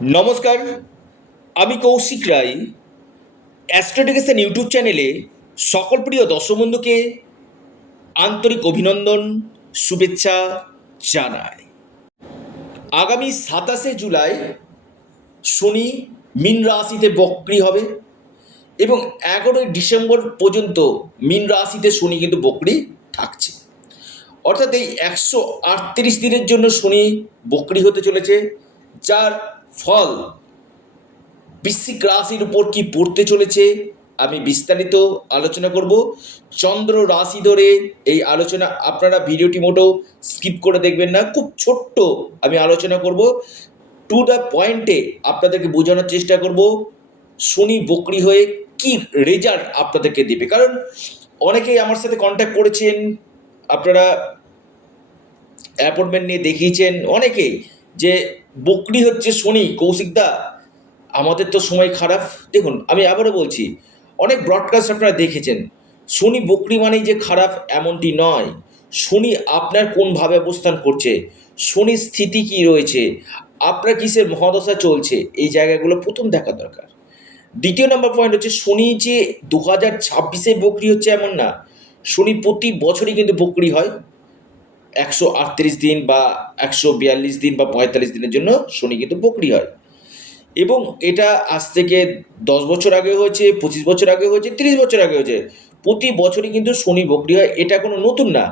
নমস্কার, আমি কৌশিক রায়। অ্যাস্ট্রোডিকেশন ইউটিউব চ্যানেলে সকল প্রিয় দর্শক বন্ধুকে আন্তরিক অভিনন্দন, শুভেচ্ছা জানাই। আগামী 27শে জুলাই শনি মীন রাশিতে বক্রী হবে এবং 11ই ডিসেম্বর পর্যন্ত মীন রাশিতে শনি কিন্তু বক্রী থাকছে। অর্থাৎ এই 138 দিনের জন্য শনি বক্রী হতে চলেছে, যার ফল বৃশ্চিক রাশির উপর কি পড়তে চলেছে আমি বিস্তারিত আলোচনা করব। চন্দ্র রাশি ধরে এই আলোচনা, আপনারা ভিডিওটি মোটেও স্কিপ করে দেখবেন না, খুব ছোট্ট আমি আলোচনা করব। টু দ্য পয়েন্টে আপনাদেরকে বোঝানোর চেষ্টা করব শনি বক্রী হয়ে কি রেজাল্ট আপনাদেরকে দেবে। কারণ অনেকেই আমার সাথে কন্ট্যাক্ট করেছেন, আপনারা অ্যাপয়েন্টমেন্ট নিয়ে দেখিয়েছেন অনেকেই, যে বক্রী হচ্ছে শনি, কৌশিকদা আমাদের তো সময় খারাপ। দেখুন, আমি আবারও বলছি, অনেক ব্রডকাস্ট আপনারা দেখেছেন, শনি বক্রী মানেই যে খারাপ এমনটি নয়। শনি আপনার কোনভাবে অবস্থান করছে, শনির স্থিতি কি রয়েছে, আপনার কিসের মহাদশা চলছে, এই জায়গাগুলো প্রথম দেখা দরকার। দ্বিতীয় নম্বর পয়েন্ট হচ্ছে, শনি যে 2026-এ বক্রী হচ্ছে এমন না, শনি প্রতি বছরই কিন্তু বক্রী হয়। 138 দিন বা 142 দিন বা 45 দিনের জন্য শনি কিন্তু বক্রী হয়। এবং এটা আজ থেকে 10 বছর আগে হয়েছে, 25 বছর আগে হয়েছে, 30 বছর আগে হয়েছে। প্রতি বছরই কিন্তু শনি বক্রী হয়, এটা কোনো নতুন না।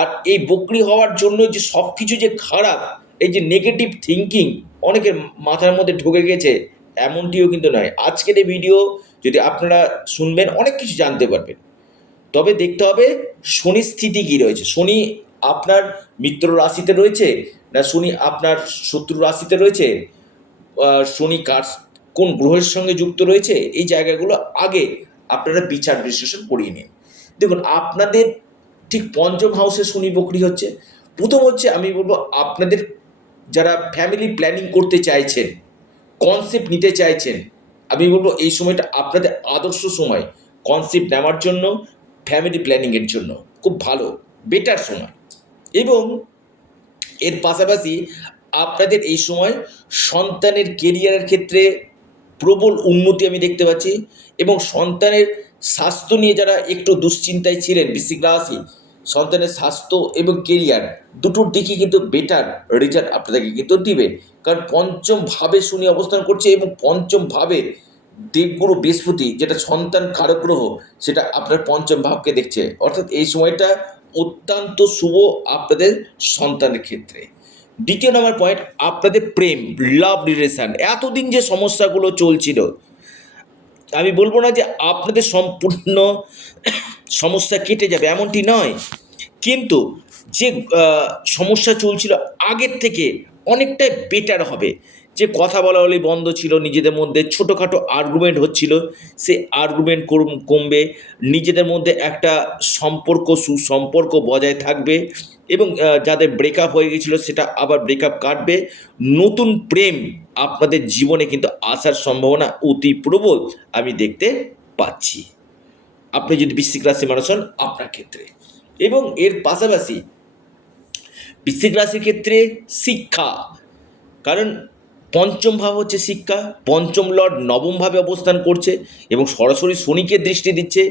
আর এই বক্রী হওয়ার জন্য যে সব কিছু যে খারাপ, এই যে নেগেটিভ থিঙ্কিং অনেকের মাথার মধ্যে ঢুকে গেছে, এমনটিও কিন্তু নয়। আজকের এই ভিডিও যদি আপনারা শুনবেন, অনেক কিছু জানতে পারবেন। তবে দেখতে হবে শনির স্থিতি কী রয়েছে। শনি আপনার মিত্র রাশিতে রয়েছে, না শনি আপনার শত্রু রাশিতে রয়েছে, শনি কার কোন গ্রহের সঙ্গে যুক্ত রয়েছে, এই জায়গাগুলো আগে আপনারা বিচার বিশ্লেষণ করিয়ে নিন। দেখুন, আপনাদের ঠিক পঞ্চম হাউসে শনি বক্রী হচ্ছে। প্রথম হচ্ছে, আমি বলবো আপনাদের যারা ফ্যামিলি প্ল্যানিং করতে চাইছেন, কনসেপ্ট নিতে চাইছেন, আমি বলবো এই সময়টা আপনাদের আদর্শ সময় কনসেপ্ট নেওয়ার জন্য, ফ্যামিলি প্ল্যানিংয়ের জন্য খুব ভালো, বেটার সময়। এবং এর পাশাপাশি আপনাদের এই সময় সন্তানের কেরিয়ারের ক্ষেত্রে প্রবল উন্নতি আমি দেখতে পাচ্ছি। এবং সন্তানের স্বাস্থ্য নিয়ে যারা একটু দুশ্চিন্তায় ছিলেন, বৃশ্চিক রাশি, সন্তানের স্বাস্থ্য এবং কেরিয়ার দুটোর দিকই কিন্তু বেটার রেজাল্ট আপনাদেরকে কিন্তু দিবে। কারণ পঞ্চম ভাবে শনি অবস্থান করছে এবং পঞ্চম ভাবে দেবগুরু বৃহস্পতি, যেটা সন্তান কারক গ্রহ, সেটা আপনার পঞ্চম ভাবকে দেখছে। অর্থাৎ এই সময়টা অত্যন্ত শুভ আপনাদের সন্তানের ক্ষেত্রে। দ্বিতীয় নম্বর পয়েন্ট, আপনাদের প্রেম, লাভ রিলেশান, এতদিন যে সমস্যাগুলো চলছিল, আমি বলবো না যে আপনাদের সম্পূর্ণ সমস্যা কেটে যাবে, এমনটি নয়, কিন্তু যে সমস্যা চলছিল আগের থেকে অনেকটাই বেটার হবে। যে কথা বলা বলি বন্ধ ছিল, নিজেদের মধ্যে ছোটোখাটো আর্গুমেন্ট হচ্ছিল, সে আর্গুমেন্ট কমবে, নিজেদের মধ্যে একটা সম্পর্ক, সুসম্পর্ক বজায় থাকবে। এবং যাদের ব্রেকআপ হয়ে গেছিলো সেটা আবার ব্রেকআপ কাটবে। নতুন প্রেম আপনাদের জীবনে কিন্তু আসার সম্ভাবনা অতি প্রবল আমি দেখতে পাচ্ছি, আপনি যদি বৃশ্চিক রাশি মানুষ হন আপনার ক্ষেত্রে। এবং এর পাশাপাশি বৃশ্চিক রাশির ক্ষেত্রে শিক্ষা, কারণ পঞ্চম ভাব হচ্ছে শিক্ষা, পঞ্চম লর্ড নবমভাবে অবস্থান করছে এবং সরাসরি শনিকে দৃষ্টি দিচ্ছে।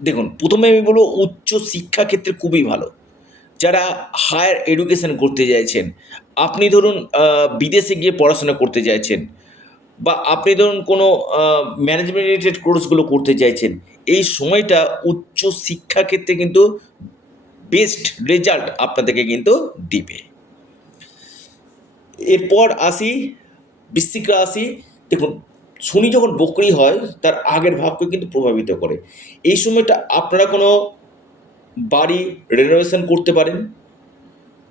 দেখুন, প্রথমে আমি বলবো উচ্চ শিক্ষা ক্ষেত্রে খুবই ভালো। যারা হায়ার এডুকেশন করতে চাইছেন, আপনি ধরুন বিদেশে গিয়ে পড়াশোনা করতে চাইছেন, বা আপনি ধরুন কোনো ম্যানেজমেন্ট রিলেটেড কোর্সগুলো করতে চাইছেন, এই সময়টা উচ্চ শিক্ষা ক্ষেত্রে কিন্তু বেস্ট রেজাল্ট আপনাদেরকে কিন্তু দিবে। এরপর আসি বৃশ্চিক রাশি। দেখুন, শনি যখন বক্রী হয় তার আগের ভাবকে কিন্তু প্রভাবিত করে। এই সময়টা আপনারা কোনো বাড়ি রেনোভেশন করতে পারেন,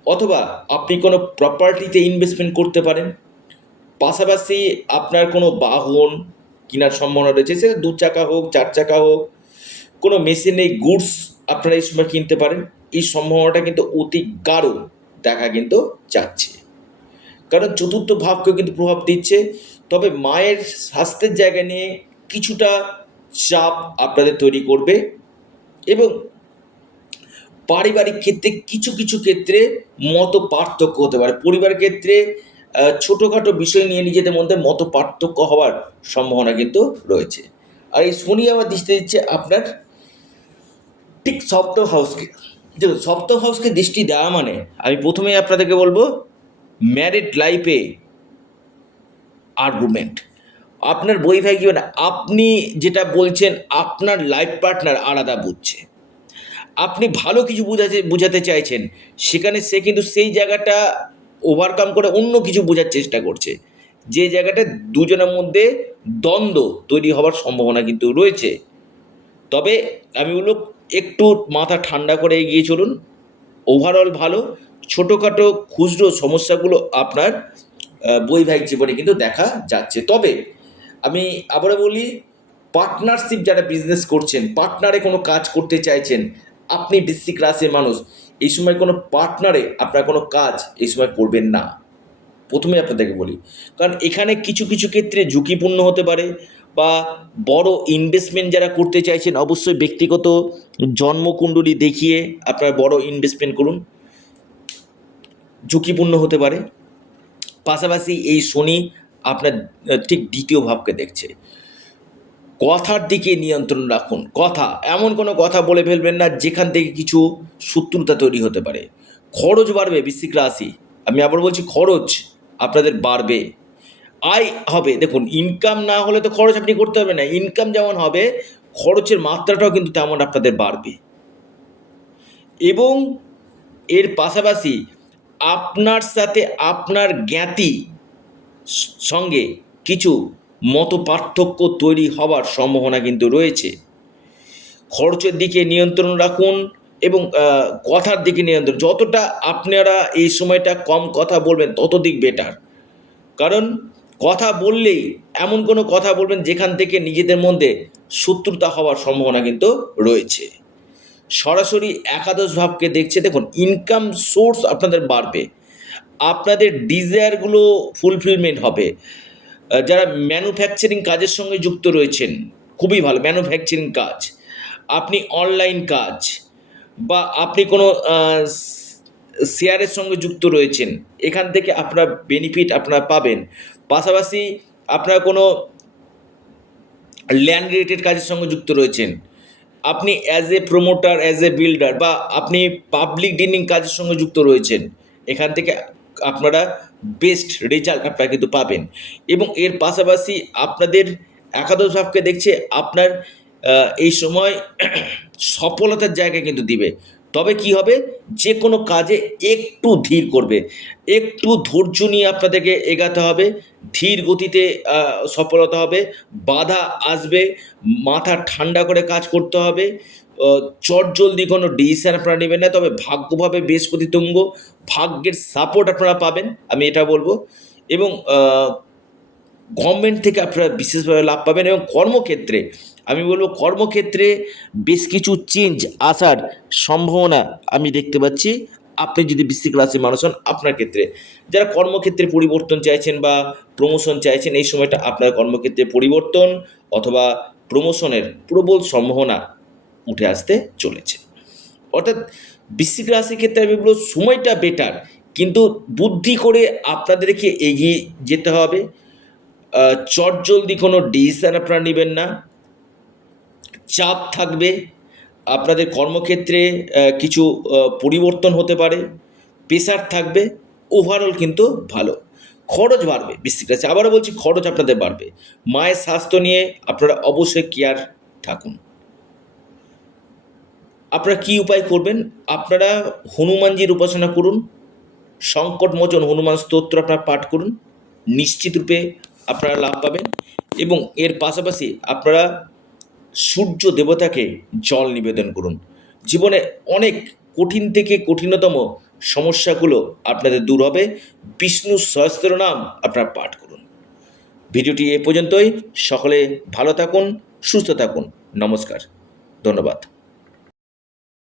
অথবা আপনি কোনো প্রপার্টিতে ইনভেস্টমেন্ট করতে পারেন। পাশাপাশি আপনার কোনো বাহন কেনার সম্ভাবনা রয়েছে, সেটা 2 চাকা হোক, 4 চাকা হোক, কোনো মেশিনারি গুডস আপনারা এই সময় কিনতে পারেন। এই সম্ভাবনাটা কিন্তু অতি গাঢ় দেখা কিন্তু যাচ্ছে, কারণ চতুর্থ ভাবকেও কিন্তু প্রভাব দিচ্ছে। তবে মায়ের স্বাস্থ্যের জায়গা নিয়ে কিছুটা চাপ আপনাদের তৈরি করবে। এবং পারিবারিক ক্ষেত্রে কিছু কিছু ক্ষেত্রে মত পার্থক্য হতে পারে। পরিবারের ক্ষেত্রে ছোটোখাটো বিষয় নিয়ে নিজেদের মধ্যে মত পার্থক্য হওয়ার সম্ভাবনা কিন্তু রয়েছে। আর এই শনি আবার দৃষ্টি দিচ্ছে আপনার ঠিক সপ্তম হাউসকে। দেখুন, সপ্তম হাউসকে দৃষ্টি দেওয়া মানে আমি প্রথমেই আপনাদেরকে বলবো ম্যারিড লাইফে আর্গুমেন্ট, আপনার বৈবাহিক জীবনে আপনি যেটা বলছেন আপনার লাইফ পার্টনার আলাদা বুঝছে, আপনি ভালো কিছু বোঝাতে চাইছেন, সেখানে সে কিন্তু সেই জায়গাটা ওভারকাম করে অন্য কিছু বোঝার চেষ্টা করছে, যে জায়গাটা দুজনের মধ্যে দ্বন্দ্ব তৈরি হওয়ার সম্ভাবনা কিন্তু রয়েছে। তবে আমি বলব একটু মাথা ঠান্ডা করে এগিয়ে চলুন। ওভারঅল ভালো। ছোটোখাটো খুচরো সমস্যাগুলো আপনার বৈবাহিক জীবনে কিন্তু দেখা যাচ্ছে। তবে আমি আবারও বলি, পার্টনারশিপ যারা বিজনেস করছেন, পার্টনারে কোনো কাজ করতে চাইছেন, আপনি বৃশ্চিক রাশির মানুষ, এই সময় কোনো পার্টনারে আপনার কোনো কাজ এই সময় করবেন না, প্রথমে আপনাদেরকে বলি। কারণ এখানে কিছু কিছু ক্ষেত্রে ঝুঁকিপূর্ণ হতে পারে, বা বড় ইনভেস্টমেন্ট যারা করতে চাইছেন অবশ্যই ব্যক্তিগত জন্মকুণ্ডলী দেখিয়ে আপনার বড় ইনভেস্টমেন্ট করুন, ঝুঁকিপূর্ণ হতে পারে। পাশাপাশি এই শনি আপনার ঠিক দ্বিতীয় ভাবকে দেখছে। কথার দিকে নিয়ন্ত্রণ রাখুন। কথা, এমন কোনো কথা বলে ফেলবেন না যেখান থেকে কিছু শত্রুতা তৈরি হতে পারে। খরচ বাড়বে বৃশ্চিক রাশি, আমি আবার বলছি খরচ আপনাদের বাড়বে। আয় হবে, দেখুন ইনকাম না হলে তো খরচ আপনি করতে হবে না, ইনকাম যেমন হবে খরচের মাত্রাটাও কিন্তু তেমন আপনাদের বাড়বে। এবং এর পাশাপাশি আপনার সাথে আপনার জ্ঞাতি সঙ্গে কিছু মত পার্থক্য তৈরি হওয়ার সম্ভাবনা কিন্তু রয়েছে। খরচের দিকে নিয়ন্ত্রণ রাখুন এবং কথার দিকে নিয়ন্ত্রণ, যতটা আপনারা এই সময়টা কম কথা বলবেন ততদিক বেটার। কারণ কথা বললেই এমন কোনো কথা বলবেন যেখান থেকে নিজেদের মধ্যে শত্রুতা হওয়ার সম্ভাবনা কিন্তু রয়েছে। সরাসরি একাদশ ভাবকে দেখছে, দেখুন ইনকাম সোর্স আপনাদের বাড়বে, আপনাদের ডিজায়ারগুলো ফুলফিলমেন্ট হবে। যারা ম্যানুফ্যাকচারিং কাজের সঙ্গে যুক্ত রয়েছেন, খুবই ভালো ম্যানুফ্যাকচারিং কাজ, আপনি অনলাইন কাজ, বা আপনি কোনো শেয়ারের সঙ্গে যুক্ত রয়েছেন, এখান থেকে আপনার বেনিফিট আপনারা পাবেন। পাশাপাশি আপনারা কোনো ল্যান্ড রিলেটেড কাজের সঙ্গে যুক্ত রয়েছেন, আপনি as a promoter, as a builder, বা আপনি পাবলিক ডিলিং কাজের সঙ্গে যুক্ত রয়েছেন, এখান থেকে আপনারা বেস্ট রেজাল্ট আপনারা কিন্তু পাবেন। এবং এর পাশাপাশি আপনাদের একাদশ ভাবকে দেখছে আপনার এই সময় সফলতার জায়গায় কিন্তু দিবে। তবে কি হবে, যে কোনো কাজে একটু ধীর করবে, একটু ধৈর্য নিয়ে আপনাদেরকে এগাতে হবে, ধীর গতিতে সফলতা হবে, বাধা আসবে, মাথা ঠান্ডা করে কাজ করতে হবে। চটজলদি কোনো ডিসিশান আপনারা নেবেন না, তবে ভাগ্যভাবে বৃহস্পতি তুঙ্গ, ভাগ্যের সাপোর্ট আপনারা পাবেন, আমি এটা বলবো। এবং গভর্নমেন্ট থেকে আপনারা বিশেষভাবে লাভ পাবেন। এবং কর্মক্ষেত্রে আমি বলবো, কর্মক্ষেত্রে বেশ কিছু চেঞ্জ আসার সম্ভাবনা আমি দেখতে পাচ্ছি, আপনি যদি বৃশ্চিক রাশির মানুষ হন। আপনার ক্ষেত্রে যারা কর্মক্ষেত্রে পরিবর্তন চাইছেন বা প্রমোশন চাইছেন, এই সময়টা আপনার কর্মক্ষেত্রে পরিবর্তন অথবা প্রমোশনের প্রবল সম্ভাবনা উঠে আসতে চলেছে। অর্থাৎ বৃশ্চিক রাশির ক্ষেত্রে আমি বলবো সময়টা বেটার, কিন্তু বুদ্ধি করে আপনাদেরকে এগিয়ে যেতে হবে। চটজলদি কোনো ডিসিশান আপনারা নেবেন না, চাপ থাকবে, আপনাদের কর্মক্ষেত্রে কিছু পরিবর্তন হতে পারে, প্রেশার থাকবে। ওভারঅল কিন্তু ভালো। খরচ বাড়বে বৃশ্চিক রাশি, আবারও বলছি খরচ আপনাদের বাড়বে। মায়ের স্বাস্থ্য নিয়ে আপনারা অবশ্যই কেয়ার থাকুন। আপনারা কী উপায় করবেন, আপনারা হনুমানজির উপাসনা করুন, সংকটমোচন হনুমান স্তোত্র আপনারা পাঠ করুন, নিশ্চিত রূপে আপনারা লাভ পাবেন। এবং এর পাশাপাশি আপনারা সূর্য দেবতাকে জল নিবেদন করুন। জীবনে অনেক কঠিন থেকে কঠিনতম সমস্যাগুলো আপনাদের দূর হবে। বিষ্ণু সহস্রনাম আপনারা পাঠ করুন। ভিডিওটি এ পর্যন্তই। সকলে ভালো থাকুন, সুস্থ থাকুন। নমস্কার, ধন্যবাদ।